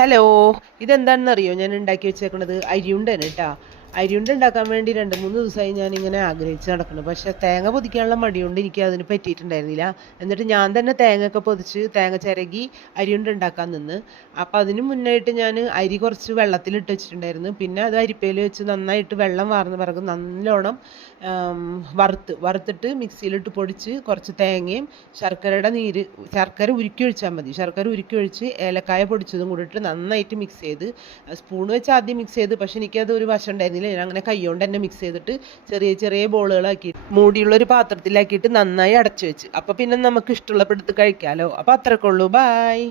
Hello, ഇതെന്താണെന്നറിയോ ഞാൻ ഉണ്ടാക്കി വെച്ചേക്കണത്? അരിയുണ്ടയാണ് കേട്ടോ. അരിയുണ്ട ഉണ്ടാക്കാൻ വേണ്ടി 2-3 ദിവസമായി ഞാനിങ്ങനെ ആഗ്രഹിച്ച് നടക്കുന്നു. പക്ഷെ തേങ്ങ പൊതിക്കാനുള്ള മടി കൊണ്ട് എനിക്ക് അതിന് പറ്റിയിട്ടുണ്ടായിരുന്നില്ല. എന്നിട്ട് ഞാൻ തന്നെ തേങ്ങയൊക്കെ പൊതിച്ച് തേങ്ങ ചിരകി അരിയുണ്ട ഉണ്ടാക്കാൻ നിന്ന്. അപ്പം അതിന് മുന്നായിട്ട് ഞാൻ അരി കുറച്ച് വെള്ളത്തിലിട്ട് വെച്ചിട്ടുണ്ടായിരുന്നു. പിന്നെ അത് അരിപ്പയിൽ വെച്ച് നന്നായിട്ട് വെള്ളം വാർന്ന പിറകു നല്ലോണം വറുത്തിട്ട് മിക്സിയിലിട്ട് പൊടിച്ച് കുറച്ച് തേങ്ങയും ശർക്കര ഉരുക്കി ഒഴിച്ചാൽ മതി. ശർക്കര ഉരുക്കി ഒഴിച്ച് ഏലക്കായ പൊടിച്ചതും കൂടി ഇട്ട് നന്നായിട്ട് മിക്സ് ചെയ്ത്, സ്പൂൺ വെച്ച് ആദ്യം മിക്സ് ചെയ്ത്, പക്ഷെ എനിക്കത് ഒരു വശം ഉണ്ടായിരുന്നില്ല. ഞാൻ അങ്ങനെ കൈകൊണ്ട് തന്നെ മിക്സ് ചെയ്തിട്ട് ചെറിയ ചെറിയ ബോളുകളാക്കി മൂടിയുള്ളൊരു പാത്രത്തിലാക്കിയിട്ട് നന്നായി അടച്ചു വെച്ച്. അപ്പം പിന്നെ നമുക്ക് ഇഷ്ടമുള്ളപ്പോൾ എടുത്ത് കഴിക്കാമല്ലോ. അപ്പം അത്രയ്ക്കുള്ളൂ. ബായ്.